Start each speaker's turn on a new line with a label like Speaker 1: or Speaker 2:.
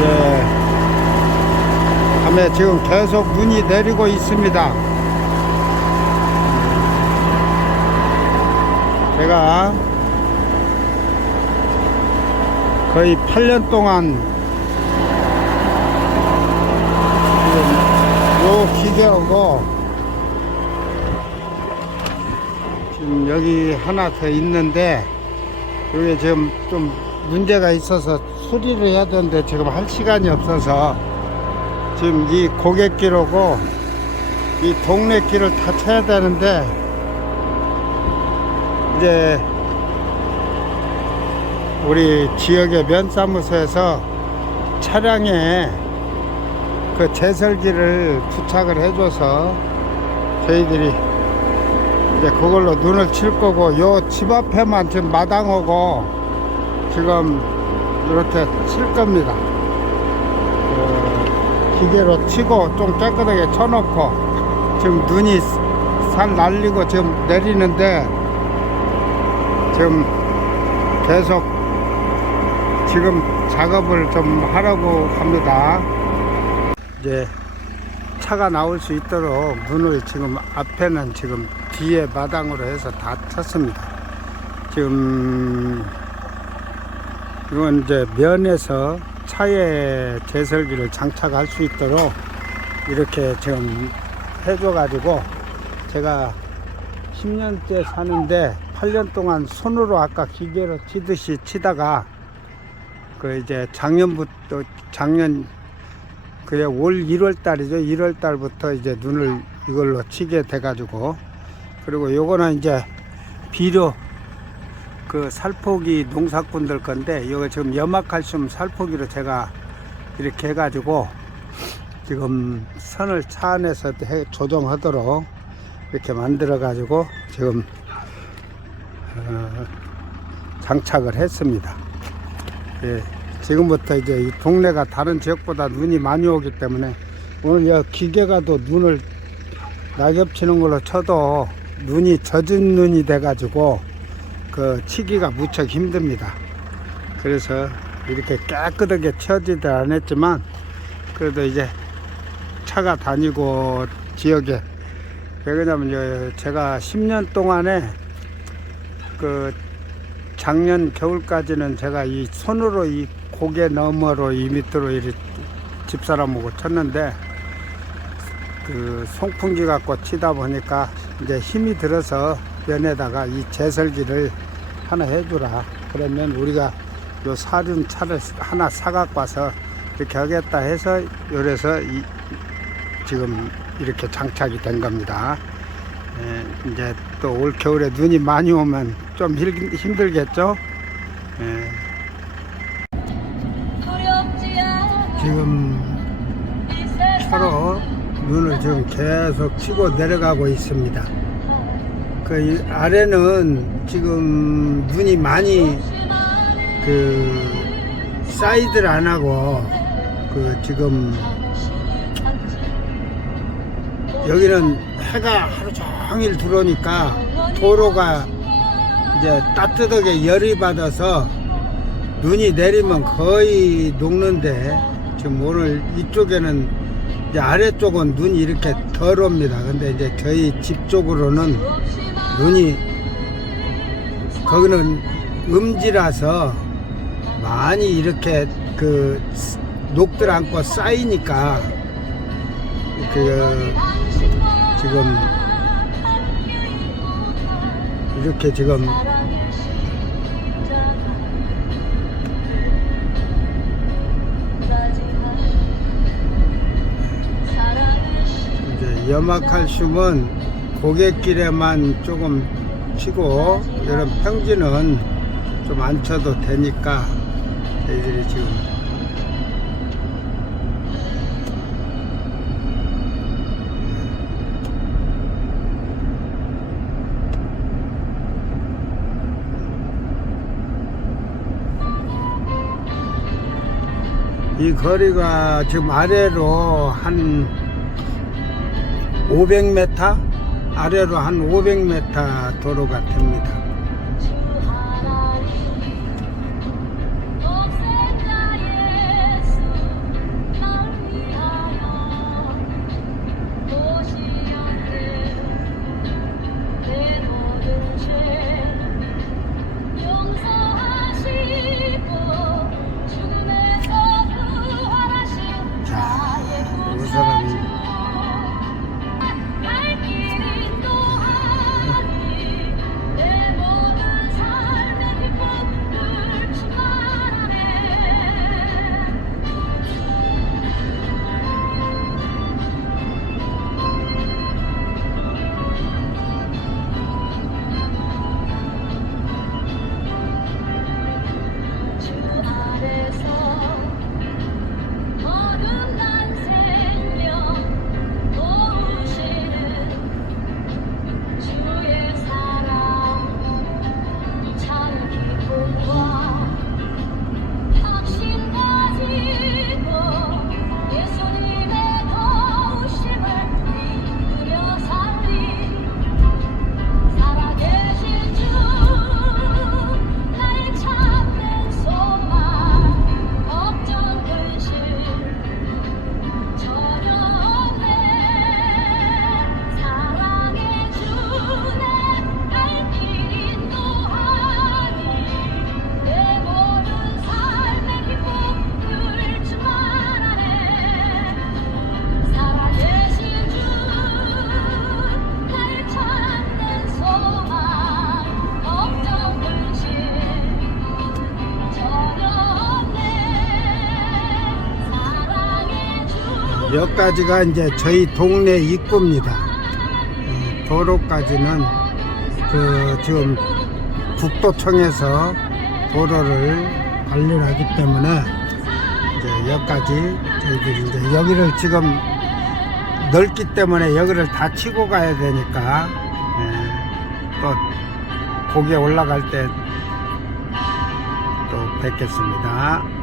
Speaker 1: 이제 밤에 지금 계속 눈이 내리고 있습니다. 제가 거의 8년 동안 요 기계하고 지금 여기 하나 더 있는데 여기 지금 좀 문제가 있어서 수리를 해야 되는데 지금 할 시간이 없어서 지금 이 고객길하고 이 동네 길을 다 쳐야 되는데 이제 우리 지역의 면사무소에서 차량에 그 제설기를 부착을 해줘서 저희들이 이제 그걸로 눈을 칠 거고 요 집 앞에만 지금 마당하고 지금 이렇게 칠 겁니다. 그 기계로 치고 좀 깨끗하게 쳐놓고 지금 눈이 살 날리고 지금 내리는데 지금 계속 지금 작업을 좀 하라고 합니다. 이제 차가 나올 수 있도록 문을 지금 앞에는 지금 뒤에 마당으로 해서 다 쳤습니다. 지금 이건 이제 면에서 차에 제설기를 장착할 수 있도록 이렇게 지금 해줘가지고 제가 10년째 사는데 8년 동안 손으로 아까 기계로 치듯이 치다가 그 이제 작년부터 작년 그게 올 1월 달이죠. 1월 달부터 이제 눈을 이걸로 치게 돼가지고 그리고 요거는 이제 비료 그 살포기 농사꾼들 건데 이거 지금 염화칼슘 살포기로 제가 이렇게 해가지고 지금 선을 차 안에서 해- 조정하도록 이렇게 만들어 가지고 지금 어, 장착을 했습니다. 예, 지금부터 이제 이 동네가 다른 지역보다 눈이 많이 오기 때문에 오늘 여 기계가 또 눈을 낙엽 치는 걸로 쳐도 눈이 젖은 눈이 돼 가지고 그 치기가 무척 힘듭니다. 그래서 이렇게 깨끗하게 치워지들 않았지만 그래도 이제 차가 다니고 지역에 왜 그러냐면 요 제가 10년 동안에 그 작년 겨울까지는 제가 이 손으로 이 고개 너머로 이 밑으로 이렇게 집사람하고 쳤는데 그 송풍기 갖고 치다 보니까 이제 힘이 들어서 면에다가 이 제설기를 하나 해주라 그러면 우리가 요 사륜 차를 하나 사갖고 와서 이렇게 하겠다 해서 요래서 이 지금 이렇게 장착이 된 겁니다. 예, 이제 또 올 겨울에 눈이 많이 오면 좀 힘- 힘들겠죠? 예, 지금 차로 눈을 지금 계속 치고 내려가고 있습니다. 그이 아래는 지금 눈이 많이 그 사이드를 안 하고 그 지금 여기는 해가 하루 종일 들어오니까 도로가 이제 따뜻하게 열이 받아서 눈이 내리면 거의 녹는데 지금 오늘 이쪽에는 이제 아래쪽은 눈이 이렇게 덜 옵니다. 근데 이제 저희 집 쪽으로는 눈이 거기는 음지라서 많이 이렇게 그 녹들 않고 쌓이니까 그 지금 이렇게 지금 이제 염화칼슘은 고객길에만 조금 치고 이런 평지는 좀 안 쳐도 되니까 저희들이 지금 이 거리가 지금 아래로 한 500m 아래로 한 500m 도로가 됩니다. 여기까지가 이제 저희 동네 입구입니다. 예, 도로까지는 그 지금 국도청에서 도로를 관리를 하기 때문에 이제 여기까지 저희들이 이제 여기를 지금 넓기 때문에 여기를 다 치고 가야 되니까 예, 또 거기에 올라갈 때 또 뵙겠습니다.